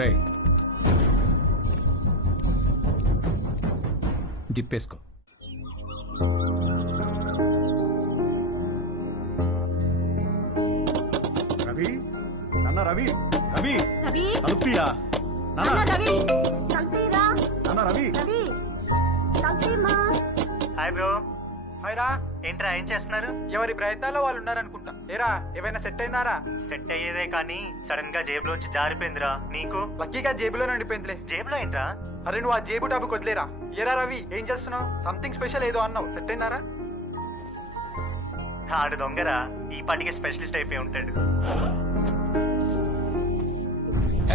రే జిప్పేసుకో. రవి నాన్న రవి రవి రవి తలుపుతీయా నాన్న రవి తలుపుతీరా నాన్న రవి. రవి తలుపుతీమా. Hi bro. హాయ్ రా. ఏంట్రా ఏం చేస్తున్నారు? ఎవరి ప్రయత్నాల్లో వాళ్ళు ఉన్నారనుకుంటా. ఏరా ఏమైనా సెట్ అయిందారా? సెట్ అయ్యేదే కానీ సడన్ గా జేబులోంచి జారిపోయిందిరా. నీకు? లక్కీగా జేబులో నడిపోయిందిలే. జేబులో ఏంట్రా? అరే నువ్వు ఆ జేబు టాపిక్ వదిలేరా. ఏరా రవి ఏం చేస్తున్నావు? సంథింగ్ స్పెషల్ ఏదో అన్నావు, సెట్ అయిందారా? ఆడు దొంగరా. ఈ పాటికి స్పెషలిస్ట్ అయిపోయి ఉంటాడు.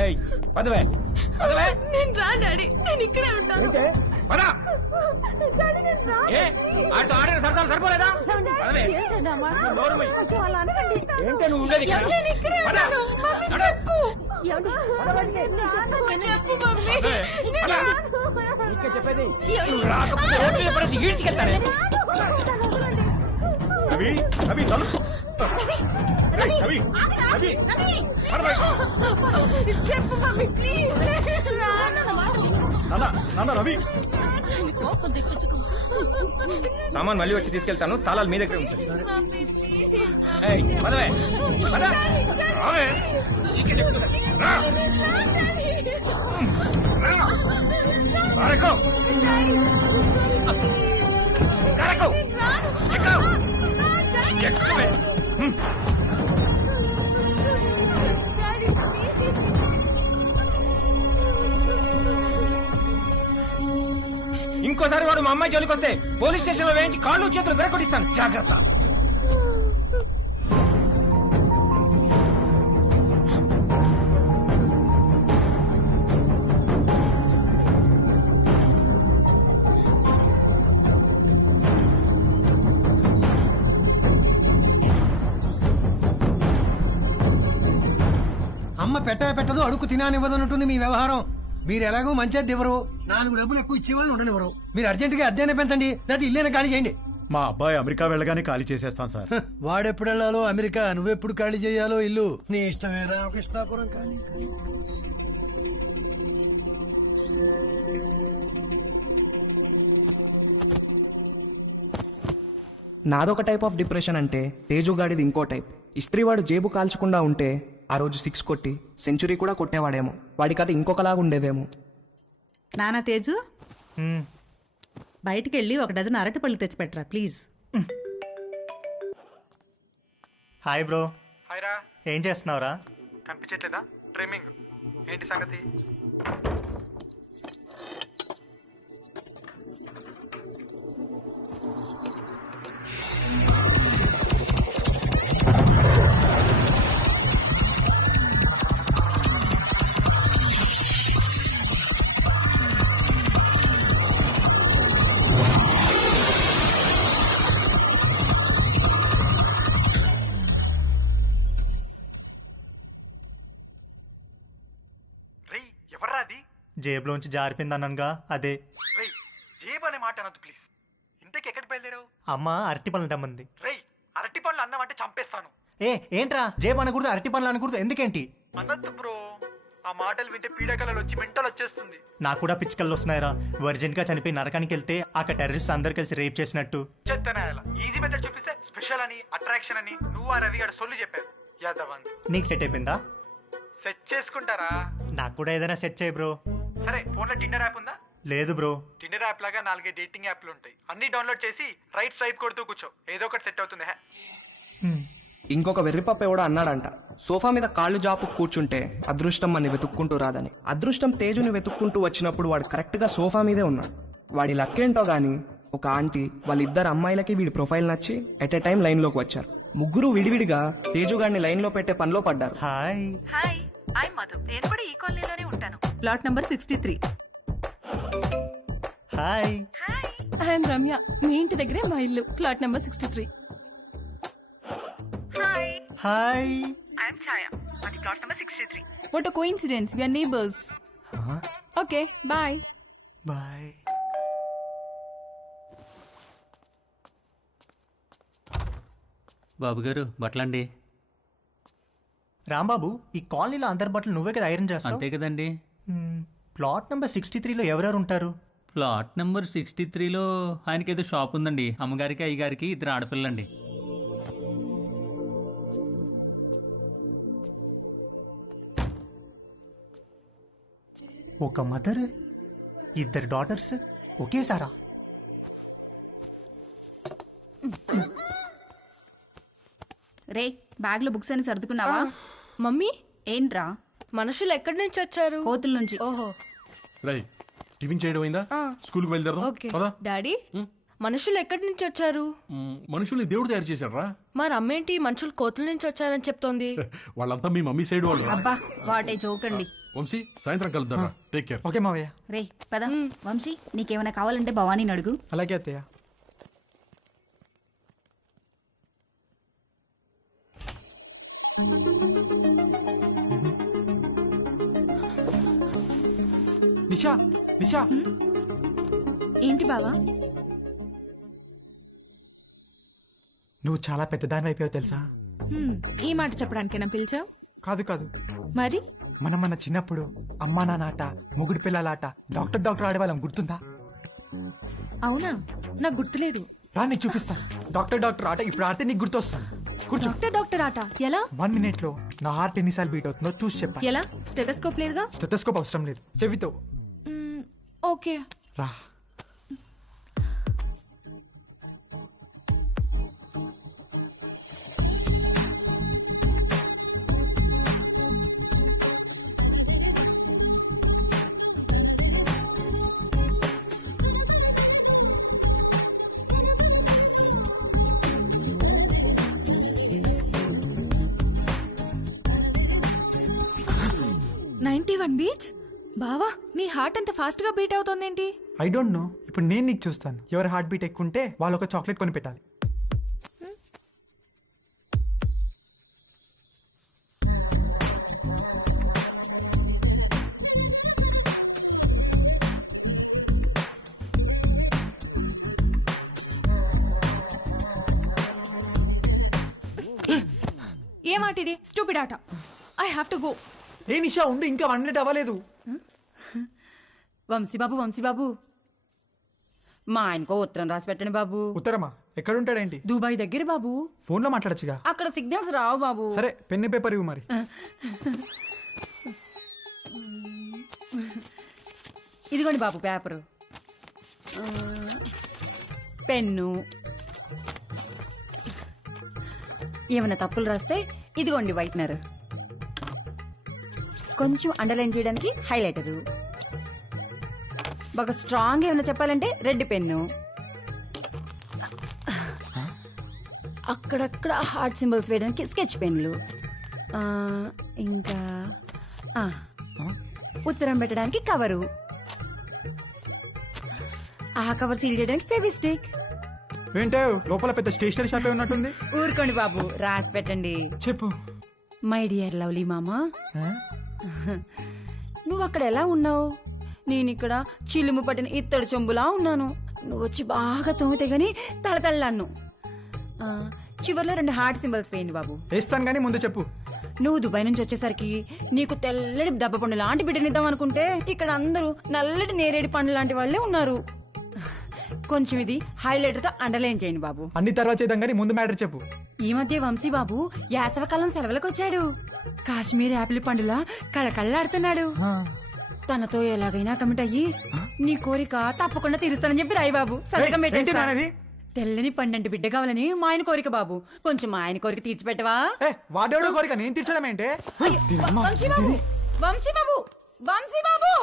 ఏయ్ పదవే పదవే. నేను రా డాడీ, నేను ఇక్కడే ఉంటాను. పద. డాడీ నేను రా. ఏ ఆటో ఆడిన సరసాలు సరిపోలేదా? పదవే. నోరు మూయి. ఏంటే నువ్వు ఉండేది ఇక్కడ? నేను ఇక్కడే పద. ఉంటాను. మమ్మీ నడు. చెప్పు. చెప్పు మమ్మీ. పద. నేను పద. రాను. నీకే చెప్పేది. నువ్వు రాకపోతే ఓట్లు చెప్పేసి ఈడ్చుకెళ్తానే. రవి రవి తలుపు. రవి, రవి ఆగురా. రవి రవి. పదవే. చెప్పు మమ్మీ ప్లీజ్. నాన్న నాన్న రవి. సామాన్ మళ్ళీ వచ్చి తీసుకెళ్తాను. తాళాలు మీ దగ్గర ఉంచండి. Mummy please. ఏయ్ పదవే పద. రావే. నీకే చెప్తున్నా. రా. రా. అరకో. అరకో. ఎక్కు. ఎక్కువే. ఇంకోసారి వాడు మా అమ్మాయి జోలికి వస్తే పోలీస్ స్టేషన్ లో వేయించి కాళ్ళు చేతులు విరగొట్టిస్తాను. జాగ్రత్త. అమ్మ పెట్టదు అడుగు తినానివ్వదన్నట్టుంది మీ వ్యవహారం. మీరు ఎలాగో మంచిది ఇవ్వరు, 4 డబ్బులు ఎక్కువ ఇచ్చేవాళ్ళు ఉండనివ్వరు. మీరు అర్జెంటుగా అద్దెనే పెంచండి, లేకపోతే ఇల్లేనే ఖాళీ చేయండి. మా అబ్బాయి అమెరికా వెళ్ళగానే ఖాళీ చేసేస్తాం సార్. వాడెప్పుడు వెళ్ళాలో అమెరికా, నువ్వెప్పుడు ఖాళీ చేయాలో ఇల్లు నీ ఇష్టమే. రామకృష్ణాపురం ఖాళీ. నాదొక టైప్ ఆఫ్ డిప్రెషన్ అంటే తేజుగాడిది ఇంకో టైప్. ఇస్త్రీవాడు జేబు కాల్చకుండా ఉంటే ఆ రోజు 6 కొట్టి సెంచురీ కూడా కొట్టేవాడేమో. వాడి కథ ఇంకొకలాగా ఉండేదేమో. నానా తేజు, బయటికెళ్ళి 1 డజన్ అరటిపళ్ళు తెచ్చిపెట్టరా ప్లీజ్. Hi bro. హాయ్ రా. ఏం చేస్తున్నావురా? కనిపించట్లేదా? ట్రిమ్మింగ్. ఏంటి సంగతి? రేయ్ ఎవర్రా అది? జేబులోంచి జారిపోయిందన్నానుగా అదే. రేయ్ జేబు అనే మాట అనొద్దు ప్లీజ్. ఇంతకి ఎక్కడికి బయలుదేరావు? అమ్మ అరటి పనులు తెమ్మంది. రేయ్ అరటి పళ్ళు అన్నావంటే చంపేస్తాను. ఏంట్రా జేబు అనకూడదు, అరటి పనులు అనకూడదు, ఎందుకేంటి? అనొద్దు బ్రో. ఆ మాటలు వింటే పీడకలలు వచ్చి మెంటల్ వచ్చేస్తుంది. నాకు కూడా పిచ్చికల్లో వస్తున్నాయిరా. వర్జెంట్ గా చనిపోయి నరకానికి వెళ్తే అక్కడ టెర్రరిస్ట్ అందరు కలిసి రేప్ చేసినట్టు. చెత్తనాయాల ఈజీ మెథడ్ చూపిస్తే స్పెషల్ అని, అట్రాక్షన్ అని నువ్వు ఆ రవి గారు సొల్లు చెప్పారు. యాదవ్ నీకు సెట్ అయిపోయిందా? సెట్ చేసుకుంటారా? నాకు కూడా ఏదైనా సెట్ చేయి బ్రో. సరే ఫోన్లో టిండర్ యాప్ ఉందా? లేదు బ్రో. టిండర్ యాప్ లాగా 4 డేటింగ్ యాప్లు ఉంటాయి. అన్ని డౌన్లోడ్ చేసి రైట్ స్వైప్ కొడుతూ కూర్చో, ఏదో ఒకటి సెట్ అవుతుంది. ఇంకొక వెర్రిపప్ప ఎవడో అన్నాడంట, సోఫా మీద కాళ్ళు జాపు కూర్చుంటే అదృష్టం మనని వెతుక్కుంటూ రాదని. అదృష్టం తేజుని వెతుక్కుంటూ వచ్చినప్పుడు వాడు కరెక్ట్గా సోఫా మీదే ఉన్నాడు. వాడి లక్కేంటో గానీ ఒక ఆంటీ వాళ్ళిద్దరు అమ్మాయిలకి వీడి ప్రొఫైల్ నచ్చి ఎట్ ఎ టైం లైన్లోకి వచ్చారు. ముగ్గురు విడివిడిగా తేజుగాడిని లైన్లో పెట్టే పనిలో పడ్డారు. హాయ్. Hi, I Madhu. నేను కూడా ఈ కాలనీలోనే ఉంటాను. Plot number 63. Hi. Hi, I am Ramya. మీ ఇంటి దగ్గరే మా ఇల్లు, plot number 63. Hi, hi. I am Chhaya. అది plot number 63. What a coincidence, we are neighbours. Okay bye. Bye. Babu గారు బట్టలండి. రాంబాబు, ఈ కాలనీలో అందరి బట్టలు నువ్వే కదా ఐరన్ చేస్తావు? అంతే కదండి. ప్లాట్ నెంబర్ 63లో ఎవరెవరు ఉంటారు? ప్లాట్ నెంబర్ 63లో ఆయనకి ఏదో షాప్ ఉందండి. అమ్మగారికి అయ్యగారికి 2 ఆడపిల్లండి. ఒక మదర్, 2 డాటర్స్ ఒకేసారా? రే బ్యాగ్ లో బుక్స్ అని సర్దుకున్నావా? మమ్మీ, ఏంట్రా? మనుషులు ఎక్కడి నుంచి వచ్చారు? కోతుల నుంచి. ఓహో, రై టిఫిన్ చేయడం అయిందా? స్కూల్కి బయలుదేరదాం. ఓకే. పదా. డాడీ, మనుషులు ఎక్కడి నుంచి వచ్చారు? మనుషుల్ని దేవుడు తయారు చేశాడు రా. మరి అమ్మేంటి మనుషులు కోతుల నుంచి వచ్చారని చెప్తోంది? వాళ్ళంతా మీ మమ్మీ సైడ్ వాళ్ళు. అబ్బా వాటే జోకండి. వంశీ సాయంత్రం కలుద్దాం. Take care. ఓకే మావయ్య. రే పద. వంశీ నీకేమైనా కావాలంటే భవానీని అడుగు. అలాగే అత్తయ్య. నిషా, నిషా, ఏంటి బావా? నువ్వు చాలా పెద్దదాని అయిపోయావు తెలుసా? ఈ మాట చెప్పడానికేనా పిలిచావు? కాదు కాదు, మరి మనం మన చిన్నప్పుడు అమ్మా నాన్న ఆట, మొగుడు పిల్లలాట, డాక్టర్ ఆడేవాళ్ళం, గుర్తుందా? అవునా, నాకు గుర్తులేదు. రా నీకు చూపిస్తా. డాక్టర్ ఆట ఇప్పుడు ఆడితే నీకు గుర్తొస్తాను. కూర్చో. డాక్టర్ ఆట ఎలా? 1 minute లో నా హార్ట్ ఎన్నిసార్లు బీట్ అవుతుందో చూసి చెప్పా. ఎలా? స్టెథోస్కోప్ లేదుగా? స్టెథోస్కోప్ అవసరం లేదు, చెవితో. ఓకే. రా. బీట్స్. బావా, నీ హార్ట్ అంత ఫాస్ట్ గా బీట్ అవుతోందేంటి? I don't know. ఇప్పుడు నేను నీకు చూస్తాను. ఎవరి హార్ట్ బీట్ ఎక్కువ ఉంటే వాళ్ళు ఒక చాక్లెట్ కొని పెట్టాలి. ఏ మాట ఇది? స్టూపిడ్ ఆట. I have to go. ఏ నిషా ఉండి, ఇంకా 1 minute అవ్వలేదు. వంశీబాబు మా ఆయనకో ఉత్తరం రాసి పెట్టండి బాబు. ఉత్తరమా? ఎక్కడుంటాడేంటి? దుబాయ్ దగ్గర బాబు. ఫోన్లో మాట్లాడచ్చుగా. అక్కడ సిగ్నల్స్ రావు బాబు. సరే, పెన్ను పేపర్ ఇవ్వు మరి. ఇదిగోండి బాబు పేపరు, పెన్ను. ఏమైనా తప్పులు రాస్తే ఇదిగోండి వైట్నర్, కొంచెం అండర్లైన్ చేయడానికి హైలైటరు, బాగా స్ట్రాంగ్ ఏమైనా చెప్పాలంటే రెడ్ పెన్ను, అక్కడక్కడ హార్ట్ సింబల్స్ వేయడానికి స్కెచ్ పెన్లు, ఇంకా ఉత్తరం పెట్టడానికి కవరు, ఆ కవర్ సీల్ చేయడానికి ఫెవిస్టిక్. ఏంటో లోపల పెద్ద స్టేషనరీ షాప్ ఉన్నట్టుంది. ఊరుకోండి బాబు, రాసి పెట్టండి. చెప్పు. మై డియర్ లవ్లీ మామా, నువ్వు అక్కడ ఎలా ఉన్నావు? నేను ఇక్కడ చిలుము పట్టిన ఇత్తడి చెంబులా ఉన్నాను. నువ్వు వచ్చి బాగా తోమితే గాని తళతళ్ళాను. చివర్లో 2 హార్ట్ సింబల్స్ వేయండి బాబు. వేస్తాను కానీ ముందు చెప్పు. నువ్వు దుబాయ్ నుంచి వచ్చేసరికి నీకు తెల్లటి దెబ్బ పండు లాంటి బిడ్డనిద్దాం అనుకుంటే ఇక్కడ అందరూ నల్లటి నేరేడి పండు లాంటి వాళ్ళే ఉన్నారు. కొంచెం ఇది హైలైటర్ తో అండర్లైన్ చేయండి బాబు. అన్ని తర్వాత చేద్దాం కానీ ముందు మ్యాటర్ చెప్పు. ఈ మధ్య వంశీ బాబు యాసవకాలం సెలవులకు వచ్చాడు. కాశ్మీర్ యాపిల్ పండులా కళకళ్ళాడుతున్నాడు. తనతో ఎలాగైనా కమిట్ అయ్యి నీ కోరిక తప్పకుండా తీరుస్తానని చెప్పి రాయి బాబు. సంతకం పెట్టేస్తా. తెల్లని పండంటి బిడ్డ కావాలని మా ఆయన కోరిక బాబు. కొంచెం మా ఆయన కోరిక తీర్చిపెట్టవా? వాడేవాడో కోరిక నేను తీర్చడం ఏంటే? వంశీ బాబు, వంశీ బాబు, వంశీ బాబు.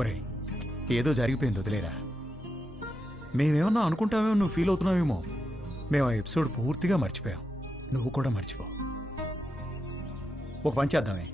ఒరే, ఏదో జరిగిపోయింది, వదిలేరా. మేమేమన్నా అనుకుంటామేమో, నువ్వు ఫీల్ అవుతున్నావేమో. మేము ఆ ఎపిసోడ్ పూర్తిగా మర్చిపోయాం. నువ్వు కూడా మర్చిపో. ఒక పని చేద్దామే,